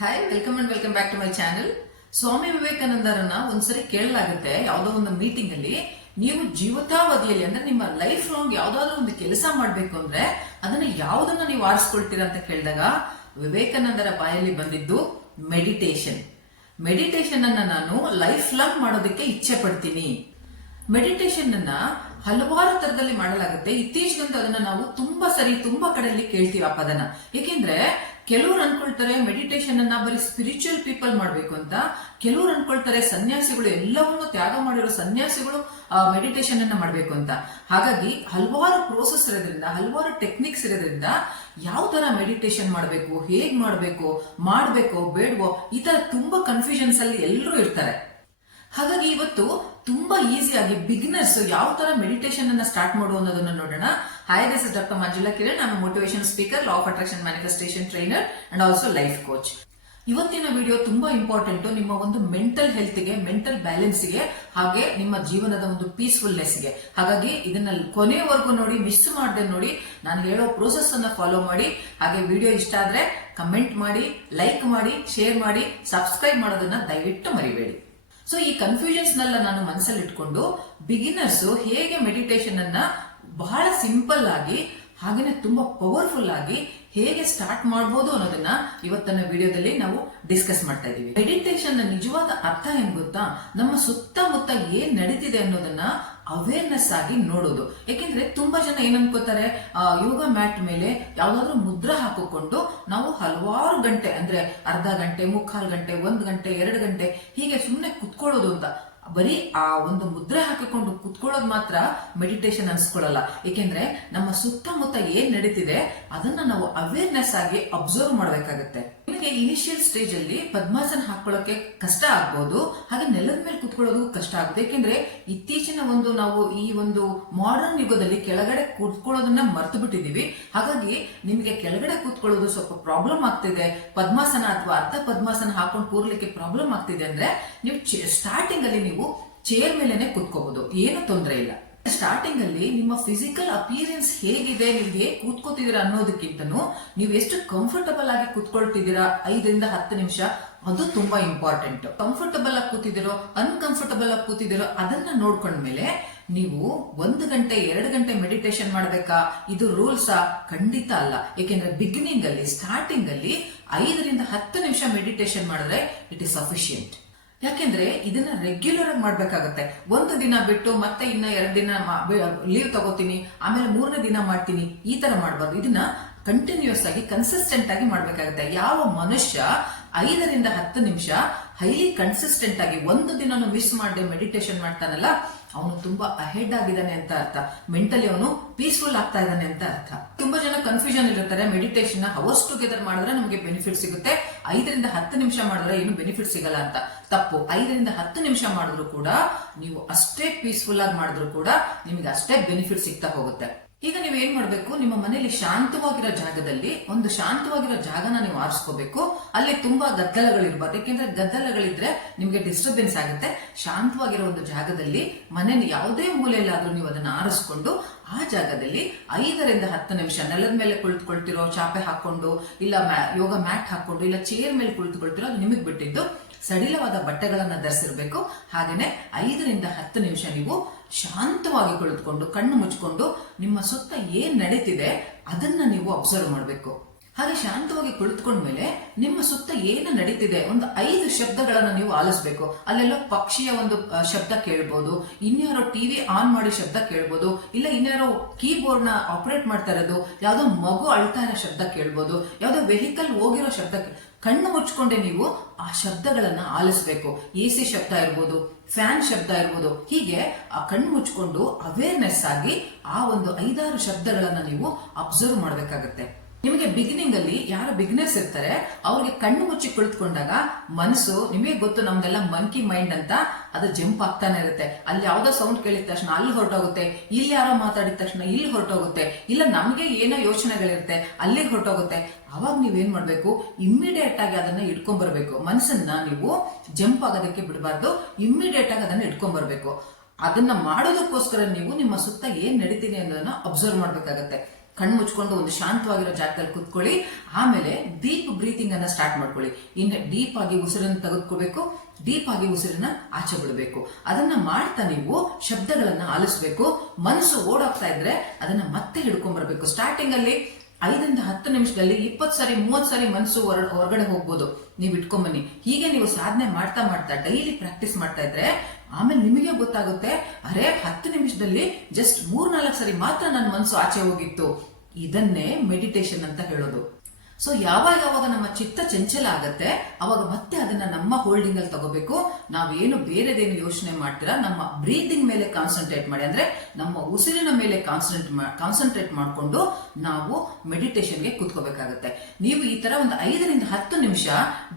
Hi welcome and welcome back to my channel Swami ವಿವೇಕಾನಂದರನ್ನ ಒಂದ್ಸರಿ ಕೇಳಲಾಗುತ್ತೆ, ಯಾವುದೋ ಒಂದು ಮೀಟಿಂಗ್ ಅಲ್ಲಿ. ನೀವು ಜೀವತಾವಧಿಯಲ್ಲಿ ಅಂದ್ರೆ ನಿಮ್ಮ ಲೈಫ್ ಲಾಂಗ್ ಯಾವ್ದಾದ್ರು ಒಂದು ಕೆಲಸ ಮಾಡ್ಬೇಕು ಅಂದ್ರೆ ಅದನ್ನ ಯಾವ್ದನ್ನ ನೀವು ಆರಿಸ್ಕೊಳ್ತೀರಾ ಅಂತ ಕೇಳಿದಾಗ, ವಿವೇಕಾನಂದರ ಬಾಯಲ್ಲಿ ಬಂದಿದ್ದು ಮೆಡಿಟೇಷನ್ ಮೆಡಿಟೇಷನ್ ಅನ್ನ ನಾನು ಲೈಫ್ ಲಾಂಗ್ ಮಾಡೋದಕ್ಕೆ ಇಚ್ಛೆ ಪಡ್ತೀನಿ. ಮೆಡಿಟೇಷನ್ ಅನ್ನ ಹಲವಾರು ತರದಲ್ಲಿ ಮಾಡಲಾಗುತ್ತೆ. ಇತ್ತೀಚೆಗಂತೂ ಅದನ್ನ ನಾವು ತುಂಬಾ ಸರಿ ತುಂಬಾ ಕಡೆಯಲ್ಲಿ ಕೇಳ್ತೀವಿ ಆ ಪದನ. ಏಕೆಂದ್ರೆ ಕೆಲವ್ರು ಅನ್ಕೊಳ್ತಾರೆ ಮೆಡಿಟೇಷನ್ ಅನ್ನ ಬರೀ ಸ್ಪಿರಿಚುವಲ್ ಪೀಪಲ್ ಮಾಡ್ಬೇಕು ಅಂತ. ಕೆಲವ್ರು ಅನ್ಕೊಳ್ತಾರೆ ಸನ್ಯಾಸಿಗಳು ಎಲ್ಲವನ್ನೂ ತ್ಯಾಗ ಮಾಡಿರೋ ಸನ್ಯಾಸಿಗಳು ಮೆಡಿಟೇಷನ್ ಅನ್ನ ಮಾಡ್ಬೇಕು ಅಂತ. ಹಾಗಾಗಿ ಹಲವಾರು ಪ್ರೋಸೆಸ್ ಇರೋದ್ರಿಂದ, ಹಲವಾರು ಟೆಕ್ನಿಕ್ಸ್ ಇರೋದ್ರಿಂದ ಯಾವ ತರ ಮೆಡಿಟೇಷನ್ ಮಾಡಬೇಕು, ಹೇಗ್ ಮಾಡಬೇಕು, ಮಾಡಬೇಕೋ, ಬೇಡವೋ, ಈ ತರ ತುಂಬಾ ಕನ್ಫ್ಯೂಷನ್ಸ್ ಅಲ್ಲಿ ಎಲ್ಲರೂ ಇರ್ತಾರೆ. ಹಾಗಾಗಿ ಇವತ್ತು ತುಂಬಾ ಈಸಿಯಾಗಿ ಬಿಗ್ನರ್ಸ್ ಯಾವ ತರ ಮೆಡಿಟೇಷನ್ ಅನ್ನ ಸ್ಟಾರ್ಟ್ ಮಾಡು ಅನ್ನೋದನ್ನ ನೋಡೋಣ. Hi this is doctor Manjula Kiran ನಾನು motivation speaker law of attraction manifestation trainer and also life coach ಇವತ್ತಿನ ವಿಡಿಯೋ ತುಂಬಾ ಇಂಪಾರ್ಟೆಂಟ್ ನಿಮ್ಮ ಒಂದು ಮೆಂಟಲ್ ಹೆಲ್ತ್ಗೆ ಮೆಂಟಲ್ ಬ್ಯಾಲೆನ್ಸ್ಗೆ, ಹಾಗೆ ನಿಮ್ಮ ಜೀವನದ ಒಂದು ಪೀಸ್ಫುಲ್ನೆಸ್ಗೆ. ಹಾಗಾಗಿ ಇದನ್ನ ಕೊನೆಯವರೆಗೂ ನೋಡಿ ಮಿಸ್ ಮಾಡದೆ ನೋಡಿ, ನಾನು ಹೇಳೋ ಪ್ರೋಸೆಸ್ ಅನ್ನ ಫಾಲೋ ಮಾಡಿ, ಹಾಗೆ ವಿಡಿಯೋ ಇಷ್ಟ ಆದ್ರೆ ಕಮೆಂಟ್ ಮಾಡಿ ಲೈಕ್ ಮಾಡಿ ಶೇರ್ ಮಾಡಿ ಸಬ್ಸ್ಕ್ರೈಬ್ ಮಾಡೋದನ್ನ ದಯವಿಟ್ಟು ಮರಿಬೇಡಿ. ಸೊ ಈ ಕನ್ಫ್ಯೂಷನ್ಸ್ ನೆಲ್ಲ ನಾನು ಮನಸ್ಸಲ್ಲಿ ಇಟ್ಕೊಂಡು ಬಿಗಿನರ್ಸ್ ಹೇಗೆ ಮೆಡಿಟೇಷನ್ ಅನ್ನ ಬಹಳ ಸಿಂಪಲ್ ಆಗಿ, ಹಾಗೇನೆ ತುಂಬಾ ಪವರ್ಫುಲ್ ಆಗಿ ಹೇಗೆ ಸ್ಟಾರ್ಟ್ ಮಾಡಬಹುದು ಅನ್ನೋದನ್ನ ಇವತ್ತನ್ನ ವಿಡಿಯೋದಲ್ಲಿ ನಾವು ಡಿಸ್ಕಸ್ ಮಾಡ್ತಾ ಇದೀವಿ ಮೆಡಿಟೇಷನ್ನ ನಿಜವಾದ ಅರ್ಥ ಏನ್ ಗೊತ್ತಾ? ನಮ್ಮ ಸುತ್ತಮುತ್ತ ಏನ್ ನಡೀತಿದೆ ಅನ್ನೋದನ್ನ ಅವೇರ್ನೆಸ್ ಆಗಿ ನೋಡೋದು. ಯಾಕೆಂದ್ರೆ ತುಂಬಾ ಜನ ಏನ್ ಅನ್ಕೋತಾರೆ ಆ, ಯೋಗ ಮ್ಯಾಟ್ ಮೇಲೆ ಯಾವ್ದಾದ್ರು ಮುದ್ರ ಹಾಕಿಕೊಂಡು ನಾವು ಹಲವಾರು ಗಂಟೆ ಅಂದ್ರೆ ಅರ್ಧ ಗಂಟೆ ಮುಕ್ಕಾಲು ಗಂಟೆ ಒಂದ್ ಗಂಟೆ ಎರಡು ಗಂಟೆ ಹೀಗೆ ಸುಮ್ಮನೆ ಕುತ್ಕೊಳ್ಳೋದು ಅಂತ. ಬರೀ ಆ ಒಂದು ಮುದ್ರೆ ಹಾಕಿಕೊಂಡು ಕುತ್ಕೊಳ್ಳೋದು ಮಾತ್ರ ಮೆಡಿಟೇಷನ್ ಅನ್ಸ್ಕೊಳ್ಳಲ್ಲ ಏಕೆಂದ್ರೆ ನಮ್ಮ ಸುತ್ತಮುತ್ತ ಏನ್ ನಡೀತಿದೆ, ಅದನ್ನ ನಾವು ಅವೇರ್ನೆಸ್ ಆಗಿ ಅಬ್ಸರ್ವ್ ಮಾಡ್ಬೇಕಾಗತ್ತೆ. ನಿಮಗೆ ಇನಿಷಿಯಲ್ ಸ್ಟೇಜ್ ಅಲ್ಲಿ ಪದ್ಮಾಸನ ಹಾಕೊಳ್ಳೋಕೆ ಕಷ್ಟ ಆಗ್ಬೋದು, ಹಾಗೆ ನೆಲದ ಮೇಲೆ ಕುತ್ಕೊಳ್ಳೋದು ಕಷ್ಟ ಆಗುತ್ತೆ ಏಕೆಂದ್ರೆ ಇತ್ತೀಚಿನ ಒಂದು ನಾವು ಈ ಒಂದು ಮಾಡರ್ನ್ ಯುಗದಲ್ಲಿ ಕೆಳಗಡೆ ಕೂತ್ಕೊಳ್ಳೋದನ್ನ ಮರ್ತು ಬಿಟ್ಟಿದೀವಿ ಹಾಗಾಗಿ ನಿಮ್ಗೆ ಕೆಳಗಡೆ ಕೂತ್ಕೊಳ್ಳೋದು ಸ್ವಲ್ಪ ಪ್ರಾಬ್ಲಮ್ ಆಗ್ತಿದೆ. ಪದ್ಮಾಸನ ಅಥವಾ ಅರ್ಧ ಪದ್ಮಾಸನ ಹಾಕೊಂಡು ಕೂರ್ಲಿಕ್ಕೆ ಪ್ರಾಬ್ಲಮ್ ಆಗ್ತಿದೆ ಅಂದ್ರೆ, ನೀವು ಸ್ಟಾರ್ಟಿಂಗ್ ಅಲ್ಲಿ ನೀವು ಚೇರ್ ಮೇಲೆನೆ ಕೂತ್ಕೋಬಹುದು ಏನು ತೊಂದರೆ ಇಲ್ಲ. ಸ್ಟಾರ್ಟಿಂಗ್ ಅಲ್ಲಿ ನಿಮ್ಮ ಫಿಸಿಕಲ್ ಅಪಿಯರೆನ್ಸ್ ಹೇಗಿದೆ ನೀವು ಹೇಗೆ ಕೂತ್ಕೋತಿದ್ದೀರಾ ಅನ್ನೋದಕ್ಕಿಂತನೂ ನೀವು ಎಷ್ಟು ಕಂಫರ್ಟಬಲ್ ಆಗಿ ಕೂತ್ಕೊಳ್ತಿದ್ದೀರಾ, ಐದರಿಂದ ಹತ್ತು ನಿಮಿಷ, ಅದು ತುಂಬಾ ಇಂಪಾರ್ಟೆಂಟ್ ಕಂಫರ್ಟಬಲ್ ಆಗಿ ಕೂತಿದಿರೋ ಅನ್ಕಂಫರ್ಟಬಲ್ ಆಗಿ ಕೂತಿದಿರೋ ಅದನ್ನ ನೋಡ್ಕೊಂಡ್ಮೇಲೆ ನೀವು ಒಂದು ಗಂಟೆ, ಎರಡು ಗಂಟೆ ಮೆಡಿಟೇಷನ್ ಮಾಡಬೇಕಾ? ಇದು ರೂಲ್ಸಾ ಖಂಡಿತ ಅಲ್ಲ. ಏಕೆಂದ್ರೆ ಬಿಗಿನಿಂಗ್ ಅಲ್ಲಿ ಸ್ಟಾರ್ಟಿಂಗ್ ಅಲ್ಲಿ ಐದರಿಂದ ಹತ್ತು ನಿಮಿಷ ಮೆಡಿಟೇಷನ್ ಮಾಡಿದ್ರೆ ಇಟ್ ಇಸ್ ಸಫಿಶಿಯಂಟ್ ಯಾಕೆಂದ್ರೆ ಇದನ್ನ ರೆಗ್ಯುಲರ್ ಆಗಿ ಮಾಡ್ಬೇಕಾಗತ್ತೆ. ಒಂದು ದಿನ ಬಿಟ್ಟು ಮತ್ತೆ ಇನ್ನ ಎರಡು ದಿನ ಲೀವ್ ತಗೋತೀನಿ, ಆಮೇಲೆ ಮೂರನೇ ದಿನ ಮಾಡ್ತೀನಿ, ಈ ತರ ಮಾಡಬಾರ್ದು. ಇದನ್ನ ಕಂಟಿನ್ಯೂಸ್ ಆಗಿ ಕನ್ಸಿಸ್ಟೆಂಟ್ ಆಗಿ ಮಾಡಬೇಕಾಗುತ್ತೆ. ಯಾವ ಮನುಷ್ಯ ಐದರಿಂದ ಹತ್ತು ನಿಮಿಷ ಹೈಲಿ ಕನ್ಸಿಸ್ಟೆಂಟ್ ಆಗಿ ಒಂದು ದಿನ ಮಿಸ್ ಮಾಡದೆ ಮೆಡಿಟೇಷನ್ ಮಾಡ್ತಾನಲ್ಲ, ಅವನು ತುಂಬಾ ಅಹೆಡ್ ಆಗಿದ್ದಾನೆ ಅಂತ ಅರ್ಥ. ಮೆಂಟಲಿ ಅವನು ಪೀಸ್ಫುಲ್ ಆಗ್ತಾ ಇದ್ದಾನೆ ಅಂತ ಅರ್ಥ. ತುಂಬಾ ಜನ ಕನ್ಫ್ಯೂಷನ್ ಇರುತ್ತಾರೆ ಮೆಡಿಟೇಷನ್ ಅವರ್ಸ್ ಟುಗೆದರ್ ಮಾಡಿದ್ರೆ ನಮಗೆ ಬೆನಿಫಿಟ್ ಸಿಗುತ್ತೆ. ಐದರಿಂದ ಹತ್ತು ನಿಮಿಷ ಮಾಡಿದ್ರೆ ಏನು ಬೆನಿಫಿಟ್ ಸಿಗಲ್ಲ ಅಂತ. ತಪ್ಪು. ಐದರಿಂದ ಹತ್ತು ನಿಮಿಷ ಮಾಡಿದ್ರು ಕೂಡ ನೀವು ಅಷ್ಟೇ ಪೀಸ್ಫುಲ್ ಆಗಿ ಮಾಡಿದ್ರು ಕೂಡ ನಿಮಗೆ ಅಷ್ಟೇ ಬೆನಿಫಿಟ್ ಸಿಗ್ತಾ ಹೋಗುತ್ತೆ. ಈಗ ನೀವು ಏನ್ ಮಾಡ್ಬೇಕು? ನಿಮ್ಮ ಮನೆಯಲ್ಲಿ ಶಾಂತವಾಗಿರೋ ಜಾಗದಲ್ಲಿ ಒಂದು ಶಾಂತವಾಗಿರೋ ಜಾಗನ ನೀವು ಆರಿಸ್ಕೋಬೇಕು. ಅಲ್ಲಿ ತುಂಬಾ ಗದ್ದಲಗಳಿರ್ಬಾರ್ದು. ಯಾಕೆಂದ್ರೆ ಗದ್ದಲಗಳಿದ್ರೆ ನಿಮ್ಗೆ ಡಿಸ್ಟರ್ಬೆನ್ಸ್ ಆಗುತ್ತೆ. ಶಾಂತವಾಗಿರೋ ಒಂದು ಜಾಗದಲ್ಲಿ ಮನೆ ಯಾವುದೇ ಮೂಲೆಯಲ್ಲಾದ್ರೂ ನೀವು ಅದನ್ನ ಆರಿಸ್ಕೊಂಡು ಆ ಜಾಗದಲ್ಲಿ ಐದರಿಂದ ಹತ್ತು ನಿಮಿಷ ನೆಲದ ಮೇಲೆ ಕುಳಿತುಕೊಳ್ತಿರೋ, ಚಾಪೆ ಹಾಕೊಂಡು, ಇಲ್ಲ ಯೋಗ ಮ್ಯಾಟ್ ಹಾಕೊಂಡು, ಇಲ್ಲ ಚೇರ್ ಮೇಲೆ ಕುಳಿತುಕೊಳ್ತಿರೋ ಅದು ನಿಮಗೆ ಬಿಟ್ಟಿದ್ದು. ಸಡಿಲವಾದ ಬಟ್ಟೆಗಳನ್ನು ಧರಿಸಿರಬೇಕು. ಹಾಗೆಯೇ ಐದರಿಂದ ಹತ್ತು ನಿಮಿಷ ನೀವು ಶಾಂತವಾಗಿ ಕುಳಿತುಕೊಂಡು, ಕಣ್ಣು ಮುಚ್ಚಿಕೊಂಡು ನಿಮ್ಮ ಸುತ್ತ ಏನು ನಡೀತಿದೆ ಅದನ್ನ ನೀವು ಅಬ್ಸರ್ವ್ ಮಾಡಬೇಕು. ಹಾಗೆ ಶಾಂತವಾಗಿ ಕುಳಿತುಕೊಂಡ್ಮೇಲೆ ನಿಮ್ಮ ಸುತ್ತ ಏನು ನಡೀತಿದೆ? ಒಂದು ಐದು ಶಬ್ದಗಳನ್ನು ನೀವು ಆಲಿಸ್ಬೇಕು. ಅಲ್ಲೆಲ್ಲ ಪಕ್ಷಿಯ ಒಂದು ಶಬ್ದ ಕೇಳ್ಬೋದು. ಇನ್ಯಾರೋ ಟಿವಿ ಆನ್ ಮಾಡಿ ಶಬ್ದ ಕೇಳ್ಬೋದು. ಇಲ್ಲ ಇನ್ಯಾರೋ ಕೀಬೋರ್ಡ್ನ ಆಪರೇಟ್ ಮಾಡ್ತಾ ಇರೋದು. ಯಾವುದೋ ಮಗು ಅಳ್ತಾ ಇರೋ ಶಬ್ದ ಕೇಳ್ಬೋದು. ಯಾವುದೋ ವೆಹಿಕಲ್ ಹೋಗಿರೋ ಶಬ್ದ ಕಣ್ಣು ಮುಚ್ಕೊಂಡೆ ನೀವು ಆ ಶಬ್ದಗಳನ್ನ ಆಲಿಸ್ಬೇಕು. ಎ ಸಿ ಶಬ್ದ ಇರ್ಬೋದು, ಫ್ಯಾನ್ ಶಬ್ದ ಇರ್ಬೋದು. ಹೀಗೆ ಆ ಕಣ್ಣು ಮುಚ್ಕೊಂಡು ಅವೇರ್ನೆಸ್ ಆಗಿ ಆ ಒಂದು ಐದಾರು ಶಬ್ದಗಳನ್ನ ನೀವು ಅಬ್ಸರ್ವ್ ಮಾಡ್ಬೇಕಾಗತ್ತೆ. ನಿಮಗೆ ಬಿಗಿನಿಂಗ್ ಅಲ್ಲಿ ಯಾರು ಬಿಗಿನರ್ಸ್ ಇರ್ತಾರೆ, ಅವ್ರಿಗೆ ಕಣ್ಣು ಮುಚ್ಚಿ ಕುಳಿತುಕೊಂಡಾಗ ಮನಸ್ಸು, ನಿಮಗೆ ಗೊತ್ತು ನಮ್ದೆಲ್ಲ ಮಂಕಿ ಮೈಂಡ್ ಅಂತ, ಅದು ಜಂಪ್ ಆಗ್ತಾನೆ ಇರುತ್ತೆ. ಅಲ್ಲಿ ಯಾವ್ದೋ ಸೌಂಡ್ ಕೇಳಿದ ತಕ್ಷಣ ಅಲ್ಲಿ ಹೊರಟೋಗುತ್ತೆ, ಇಲ್ಲಿ ಯಾರೋ ಮಾತಾಡಿದ ತಕ್ಷಣ ಇಲ್ಲಿ ಹೊರಟೋಗುತ್ತೆ, ಇಲ್ಲ ನಮ್ಗೆ ಏನೋ ಯೋಚನೆಗಳಿರುತ್ತೆ ಅಲ್ಲಿಗೆ ಹೊರಟೋಗುತ್ತೆ. ಅವಾಗ ನೀವೇನ್ ಮಾಡ್ಬೇಕು? ಇಮ್ಮಿಡಿಯೇಟ್ ಆಗಿ ಅದನ್ನ ಇಟ್ಕೊಂಡ್ ಬರ್ಬೇಕು ಮನಸ್ಸನ್ನ ನೀವು ಜಂಪ್ ಆಗೋದಕ್ಕೆ ಬಿಡಬಾರ್ದು. ಇಮ್ಮಿಡಿಯೇಟ್ ಆಗಿ ಅದನ್ನ ಇಟ್ಕೊಂಡ್ ಬರ್ಬೇಕು ಅದನ್ನ ಮಾಡೋದಕ್ಕೋಸ್ಕರ ನೀವು ನಿಮ್ಮ ಸುತ್ತ ಏನ್ ನಡೀತಿದೆ ಅನ್ನೋದನ್ನ ಅಬ್ಸರ್ವ್ ಮಾಡ್ಬೇಕಾಗತ್ತೆ. ಕಣ್ಣು ಮುಚ್ಕೊಂಡು ಒಂದು ಶಾಂತವಾಗಿರೋ ಜಾಗದಲ್ಲಿ ಕುತ್ಕೊಳ್ಳಿ. ಆಮೇಲೆ ಡೀಪ್ ಬ್ರೀತಿಂಗ್ ಅನ್ನ ಸ್ಟಾರ್ಟ್ ಮಾಡ್ಕೊಳ್ಳಿ. ಇನ್ನು ಡೀಪ್ ಆಗಿ ಉಸಿರನ್ನು ತೆಗೆದುಕೋಬೇಕು. ಡೀಪ್ ಆಗಿ ಉಸಿರನ್ನ ಆಚೆ ಬಿಡಬೇಕು. ಅದನ್ನ ಮಾಡ್ತಾ ನೀವು ಶಬ್ದಗಳನ್ನ ಆಲಿಸ್ಬೇಕು. ಮನಸ್ಸು ಓಡೋಗ್ತಾ ಇದ್ರೆ ಅದನ್ನ ಮತ್ತೆ ಹಿಡ್ಕೊಂಡ್ ಬರ್ಬೇಕು ಸ್ಟಾರ್ಟಿಂಗ್ ಅಲ್ಲಿ ಐದರಿಂದ ಹತ್ತು ನಿಮಿಷದಲ್ಲಿ ಇಪ್ಪತ್ತು ಸಾರಿ, ಮೂವತ್ತು ಸಾರಿ ಮನಸ್ಸು ಹೊರ- ಹೊರಗಡೆ ಹೋಗ್ಬೋದು. ನೀವು ಇಟ್ಕೊಂಬನ್ನಿ. ಹೀಗೆ ನೀವು ಸಾಧನೆ ಮಾಡ್ತಾ ಮಾಡ್ತಾ ಡೈಲಿ ಪ್ರಾಕ್ಟೀಸ್ ಮಾಡ್ತಾ ಇದ್ರೆ ಆಮೇಲೆ ನಿಮಗೆ ಗೊತ್ತಾಗುತ್ತೆ, ಅರೆ ಹತ್ತು ನಿಮಿಷದಲ್ಲಿ ಜಸ್ಟ್ ಮೂರ್ನಾಲ್ಕು ಸಾರಿ ಮಾತ್ರ ನನ್ನ ಮನಸ್ಸು ಆಚೆ ಹೋಗಿತ್ತು. ಇದನ್ನೇ ಮೆಡಿಟೇಷನ್ ಅಂತ ಹೇಳೋದು. ಸೊ ಯಾವಾಗ ಯಾವಾಗ ನಮ್ಮ ಚಿತ್ತ ಚಂಚಲ ಆಗತ್ತೆ, ಅವಾಗ ಮತ್ತೆ ಅದನ್ನ ನಮ್ಮ ಹೋಲ್ಡಿಂಗ್ ಅಲ್ಲಿ ತಗೋಬೇಕು. ನಾವೇನು ಬೇರೆದೇನು ಯೋಚನೆ ಮಾಡ್ತೀರಾ, ನಮ್ಮ ಬ್ರೀದಿಂಗ್ ಮೇಲೆ ಕಾನ್ಸಂಟ್ರೇಟ್ ಮಾಡಿ. ಅಂದ್ರೆ ನಮ್ಮ ಉಸಿರಿನ ಮೇಲೆ ಕಾನ್ಸಂಟ್ರೇಟ್ ಕಾನ್ಸಂಟ್ರೇಟ್ ಮಾಡಿಕೊಂಡು ನಾವು ಮೆಡಿಟೇಷನ್ಗೆ ಕೂತ್ಕೋಬೇಕಾಗತ್ತೆ. ನೀವು ಈ ತರ ಒಂದು ಐದರಿಂದ ಹತ್ತು ನಿಮಿಷ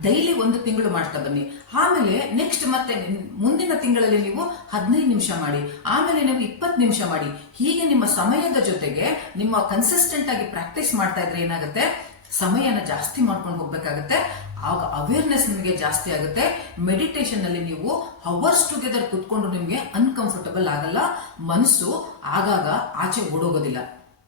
ಡೈಲಿ ಒಂದು ತಿಂಗಳು ಮಾಡ್ತಾ ಬನ್ನಿ. ಆಮೇಲೆ ನೆಕ್ಸ್ಟ್ ಮತ್ತೆ ಮುಂದಿನ ತಿಂಗಳಲ್ಲಿ ನೀವು ಹದಿನೈದು ನಿಮಿಷ ಮಾಡಿ. ಆಮೇಲೆ ನೀವು ಇಪ್ಪತ್ತು ನಿಮಿಷ ಮಾಡಿ. ಹೀಗೆ ನಿಮ್ಮ ಸಮಯದ ಜೊತೆಗೆ ನಿಮ್ಮ ಕನ್ಸಿಸ್ಟೆಂಟ್ ಆಗಿ ಪ್ರಾಕ್ಟೀಸ್ ಮಾಡ್ತಾ ಇದ್ರೆ ಏನಾಗುತ್ತೆ? ಸಮಯನ ಜಾಸ್ತಿ ಮಾಡ್ಕೊಂಡು ಹೋಗ್ಬೇಕಾಗತ್ತೆ. ಆಗ ಅವೇರ್ನೆಸ್ ನಿಮಗೆ ಜಾಸ್ತಿ ಆಗುತ್ತೆ. ಮೆಡಿಟೇಷನ್ ಅಲ್ಲಿ ನೀವು ಅವರ್ಸ್ ಟುಗೆದರ್ ಕುತ್ಕೊಂಡು ನಿಮಗೆ ಅನ್ಕಂಫರ್ಟಬಲ್ ಆಗಲ್ಲ. ಮನಸ್ಸು ಆಗಾಗ ಆಚೆ ಓಡೋಗೋದಿಲ್ಲ.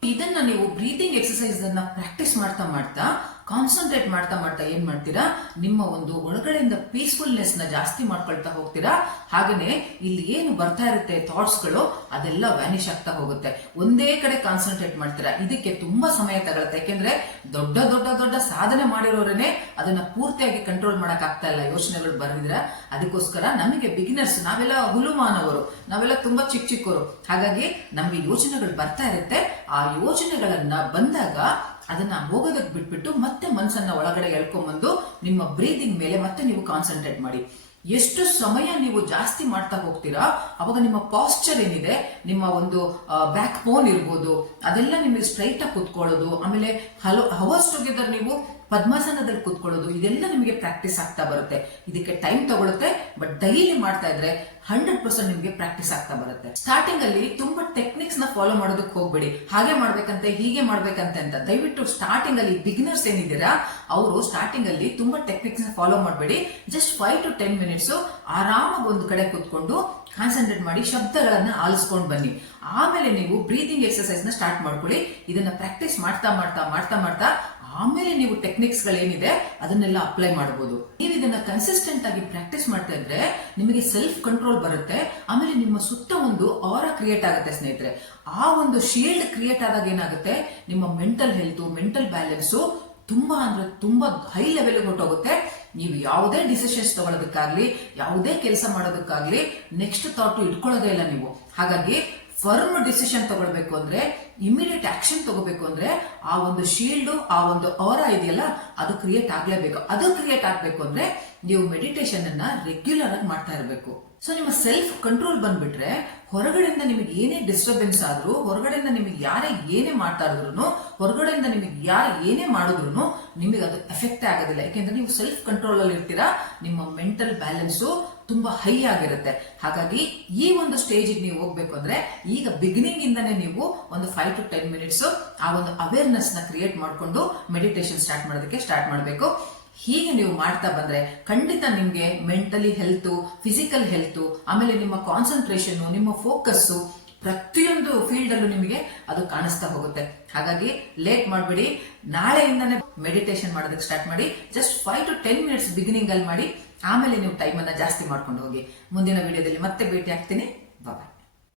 ಇದನ್ನ ನೀವು ಬ್ರೀತಿಂಗ್ ಎಕ್ಸಸೈಸ್ ಅನ್ನ ಪ್ರಾಕ್ಟೀಸ್ ಮಾಡ್ತಾ ಮಾಡ್ತಾ ಕಾನ್ಸಂಟ್ರೇಟ್ ಮಾಡ್ತಾ ಮಾಡ್ತಾ ಏನ್ ಮಾಡ್ತೀರಾ? ನಿಮ್ಮ ಒಂದು ಒಳಗಡೆಯಿಂದ ಪೀಸ್ಫುಲ್ನೆಸ್ನ ಜಾಸ್ತಿ ಮಾಡ್ಕೊಳ್ತಾ ಹೋಗ್ತೀರಾ? ಹಾಗೇನೆ ಇಲ್ಲಿ ಏನು ಬರ್ತಾ ಇರುತ್ತೆ ಥಾಟ್ಸ್ಗಳು, ಅದೆಲ್ಲ ವ್ಯಾನಿಶ್ ಆಗ್ತಾ ಹೋಗುತ್ತೆ. ಒಂದೇ ಕಡೆ ಕಾನ್ಸಂಟ್ರೇಟ್ ಮಾಡ್ತೀರಾ? ಇದಕ್ಕೆ ತುಂಬಾ ಸಮಯ ತಗೊಳುತ್ತೆ. ಯಾಕೆಂದ್ರೆ ದೊಡ್ಡ ದೊಡ್ಡ ದೊಡ್ಡ ಸಾಧನೆ ಮಾಡಿರೋರೇನೆ ಅದನ್ನ ಪೂರ್ತಿಯಾಗಿ ಕಂಟ್ರೋಲ್ ಮಾಡಕ್ ಆಗ್ತಾ ಇಲ್ಲ. ಯೋಚನೆಗಳು ಬರೆದಿದ್ರ ಅದಕ್ಕೋಸ್ಕರ ನಮಗೆ ಬಿಗಿನರ್ಸ್ ನಾವೆಲ್ಲ ಹುಲುಮಾನವರು. ನಾವೆಲ್ಲ ತುಂಬಾ ಚಿಕ್ಕ ಚಿಕ್ಕವರು ಹಾಗಾಗಿ ನಮಗೆ ಯೋಚನೆಗಳು ಬರ್ತಾ ಇರುತ್ತೆ. ಆ ಯೋಚನೆಗಳನ್ನ ಬಂದಾಗ ಅದನ್ನ ಹೋಗೋದಕ್ಕೆ ಬಿಟ್ಬಿಟ್ಟು ಮತ್ತೆ ಮನಸ್ಸನ್ನ ಒಳಗಡೆ ಎಳ್ಕೊಂಬಂದು ನಿಮ್ಮ ಬ್ರೀದಿಂಗ್ ಮೇಲೆ ಮತ್ತೆ ನೀವು ಕಾನ್ಸಂಟ್ರೇಟ್ ಮಾಡಿ. ಎಷ್ಟು ಸಮಯ ನೀವು ಜಾಸ್ತಿ ಮಾಡ್ತಾ ಹೋಗ್ತೀರಾ, ಅವಾಗ ನಿಮ್ಮ ಪಾಸ್ಚರ್ ಏನಿದೆ, ನಿಮ್ಮ ಒಂದು ಬ್ಯಾಕ್ ಬೋನ್ ಇರ್ಬೋದು, ಅದೆಲ್ಲ ನಿಮಗೆ ಸ್ಟ್ರೈಟ್ ಆಗಿ ಕುತ್ಕೊಳ್ಳೋದು, ಆಮೇಲೆ ಹಲೋ ಹವರ್ಸ್ ಟುಗೆದರ್ ನೀವು ಪದ್ಮಾಸನದಲ್ಲಿ ಕುತ್ಕೊಳ್ಳೋದು, ಇದೆಲ್ಲ ನಿಮಗೆ ಪ್ರಾಕ್ಟೀಸ್ ಆಗ್ತಾ ಬರುತ್ತೆ. ಇದಕ್ಕೆ ಟೈಮ್ ತಗೊಳುತ್ತೆ ಬಟ್ ಡೈಲಿ ಮಾಡ್ತಾ ಇದ್ರೆ ಹಂಡ್ರೆಡ್ ಪರ್ಸೆಂಟ್ ನಿಮಗೆ ಪ್ರಾಕ್ಟೀಸ್ ಆಗ್ತಾ ಬರುತ್ತೆ. ಸ್ಟಾರ್ಟಿಂಗ್ ಅಲ್ಲಿ ತುಂಬಾ ಟೆಕ್ನಿಕ್ಸ್ನ ಫಾಲೋ ಮಾಡೋದಕ್ಕೆ ಹೋಗ್ಬೇಡಿ. ಹಾಗೆ ಮಾಡ್ಬೇಕಂತೆ, ಹೀಗೆ ಮಾಡ್ಬೇಕಂತೆ ಅಂತ. ದಯವಿಟ್ಟು ಸ್ಟಾರ್ಟಿಂಗ್ ಅಲ್ಲಿ ಬಿಗಿನರ್ಸ್ ಏನಿದ್ದೀರಾ, ಅವರು ಸ್ಟಾರ್ಟಿಂಗ್ ಅಲ್ಲಿ ತುಂಬಾ ಟೆಕ್ನಿಕ್ಸ್ನ ಫಾಲೋ ಮಾಡಬೇಡಿ. Just five to ten minutes ಆರಾಮಾಗಿ ಒಂದು ಕಡೆ ಕೂತ್ಕೊಂಡು ಕಾನ್ಸಂಟ್ರೇಟ್ ಮಾಡಿ ಶಬ್ದಗಳನ್ನ ಆಲಿಸ್ಕೊಂಡು ಬನ್ನಿ. ಆಮೇಲೆ ನೀವು ಬ್ರೀದಿಂಗ್ ಎಕ್ಸರ್ಸೈಸ್ನ ಸ್ಟಾರ್ಟ್ ಮಾಡ್ಕೊಳ್ಳಿ. ಇದನ್ನ ಪ್ರಾಕ್ಟೀಸ್ ಮಾಡ್ತಾ ಮಾಡ್ತಾ ಮಾಡ್ತಾ ಮಾಡ್ತಾ ಆಮೇಲೆ ನೀವು ಟೆಕ್ನಿಕ್ಸ್ ಗಳೇನಿದೆ ಅದನ್ನೆಲ್ಲ ಅಪ್ಲೈ ಮಾಡಬಹುದು ನೀವು ಇದನ್ನ ಕನ್ಸಿಸ್ಟೆಂಟ್ ಆಗಿ ಪ್ರಾಕ್ಟೀಸ್ ಮಾಡ್ತಾ ಇದ್ರೆ ನಿಮಗೆ ಸೆಲ್ಫ್ ಕಂಟ್ರೋಲ್ ಬರುತ್ತೆ. ಆಮೇಲೆ ನಿಮ್ಮ ಸುತ್ತ ಒಂದು ಅವರ ಕ್ರಿಯೇಟ್ ಆಗುತ್ತೆ ಸ್ನೇಹಿತರೆ. ಆ ಒಂದು ಶೀಲ್ಡ್ ಕ್ರಿಯೇಟ್ ಆದಾಗ ಏನಾಗುತ್ತೆ? ನಿಮ್ಮ ಮೆಂಟಲ್ ಹೆಲ್ತ್ ಮೆಂಟಲ್ ಬ್ಯಾಲೆನ್ಸ್ ತುಂಬಾ ಅಂದ್ರೆ ತುಂಬಾ ಹೈ ಲೆವೆಲ್ ಹೊಟ್ಟೋಗುತ್ತೆ ನೀವು ಯಾವುದೇ ಡಿಸಿಷನ್ಸ್ ತಗೊಳ್ಳೋದಕ್ಕಾಗ್ಲಿ ಯಾವುದೇ ಕೆಲಸ ಮಾಡೋದಕ್ಕಾಗ್ಲಿ ನೆಕ್ಸ್ಟ್ ಥಾಟ್ ಇಟ್ಕೊಳ್ಳೋದೇ ಇಲ್ಲ ನೀವು. ಹಾಗಾಗಿ ಫರ್ಮ್ ಡಿಸಿಷನ್ ತಗೊಳ್ಬೇಕು ಅಂದ್ರೆ ಇಮಿಡಿಯೇಟ್ ಆಕ್ಷನ್ ತಗೋಬೇಕು ಅಂದ್ರೆ, ಆ ಒಂದು ಶೀಲ್ಡ್ ಆ ಒಂದು ಅವರ ಇದೆಯಲ್ಲ, ಅದು ಕ್ರಿಯೇಟ್ ಆಗ್ಲೇಬೇಕು. ಅದು ಕ್ರಿಯೇಟ್ ಆಗ್ಬೇಕು ಅಂದ್ರೆ ನೀವು ಮೆಡಿಟೇಷನ್ ಅನ್ನ ರೆಗ್ಯುಲರ್ ಆಗಿ ಮಾಡ್ತಾ ಇರಬೇಕು. ಸೊ ನಿಮ್ಮ ಸೆಲ್ಫ್ ಕಂಟ್ರೋಲ್ ಬಂದ್ಬಿಟ್ರೆ, ಹೊರಗಡೆಯಿಂದ ನಿಮಗೆ ಏನೇ ಡಿಸ್ಟರ್ಬೆನ್ಸ್ ಆದ್ರೂ, ಹೊರಗಡೆಯಿಂದ ನಿಮಗೆ ಯಾರೇ ಏನೇ ಮಾಡ್ತಾ ಇದ್ರು ಹೊರಗಡೆಯಿಂದ ನಿಮಗೆ ಯಾರು ಏನೇ ಮಾಡಿದ್ರು ನಿಮಗೆ ಅದು ಎಫೆಕ್ಟ್ ಆಗೋದಿಲ್ಲ. ಯಾಕೆಂದ್ರೆ ನೀವು ಸೆಲ್ಫ್ ಕಂಟ್ರೋಲ್ ಅಲ್ಲಿ ಇರ್ತೀರಾ, ನಿಮ್ಮ ಮೆಂಟಲ್ ಬ್ಯಾಲೆನ್ಸು ತುಂಬಾ ಹೈ ಆಗಿರುತ್ತೆ. ಹಾಗಾಗಿ ಈ ಒಂದು ಸ್ಟೇಜಿಗೆ ನೀವು ಹೋಗ್ಬೇಕು ಅಂದ್ರೆ, ಈಗ ಬಿಗಿನಿಂಗ್ ಇಂದನೇ ನೀವು ಒಂದು ಫೈವ್ ಟು ಟೆನ್ ಮಿನಿಟ್ಸ್ ಆ ಒಂದು ಅವೇರ್ನೆಸ್ನ ಕ್ರಿಯೇಟ್ ಮಾಡಿಕೊಂಡು ಮೆಡಿಟೇಷನ್ ಸ್ಟಾರ್ಟ್ ಮಾಡೋದಕ್ಕೆ ಸ್ಟಾರ್ಟ್ ಮಾಡಬೇಕು. ಹೀಗೆ ನೀವು ಮಾಡ್ತಾ ಬಂದ್ರೆ ಖಂಡಿತ ನಿಮ್ಗೆ ಮೆಂಟಲಿ ಹೆಲ್ತ್ ಫಿಸಿಕಲ್ ಹೆಲ್ತ್ ಆಮೇಲೆ ನಿಮ್ಮ ಕಾನ್ಸಂಟ್ರೇಷನ್ ನಿಮ್ಮ ಫೋಕಸ್ ಪ್ರತಿಯೊಂದು ಫೀಲ್ಡ್ ಅಲ್ಲೂ ನಿಮಗೆ ಅದು ಕಾಣಿಸ್ತಾ ಹೋಗುತ್ತೆ. ಹಾಗಾಗಿ ಲೇಟ್ ಮಾಡಬೇಡಿ. ನಾಳೆಯಿಂದಾನೆ ಮೆಡಿಟೇಷನ್ ಮಾಡೋದಕ್ಕೆ ಸ್ಟಾರ್ಟ್ ಮಾಡಿ. Just five to ten minutes beginning ಅಲ್ಲಿ ಮಾಡಿ. ಆಮೇಲೆ ನೀವು ಟೈಮ್ ಜಾಸ್ತಿ ಮಾಡ್ಕೊಂಡು ಹೋಗಿ. ಮುಂದಿನ ವಿಡಿಯೋದಲ್ಲಿ ಮತ್ತೆ ಭೇಟಿ ಆಗ್ತೀನಿ ಬಾಯ್